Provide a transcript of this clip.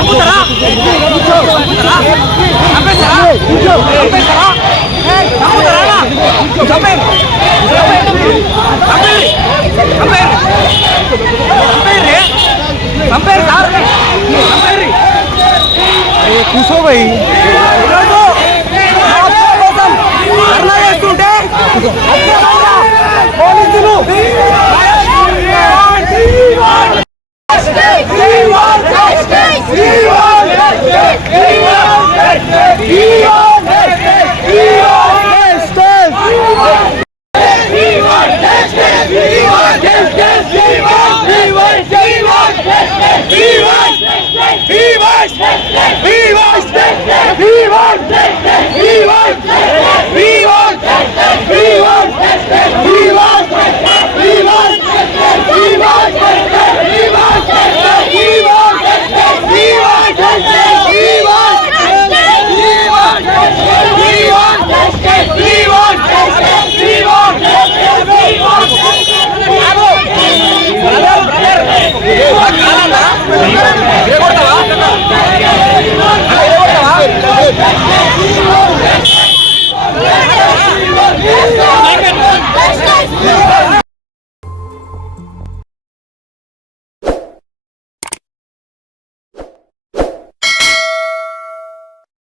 అమ్ముతారా అమ్మేస్తారా అమ్ముతారా compare Christ.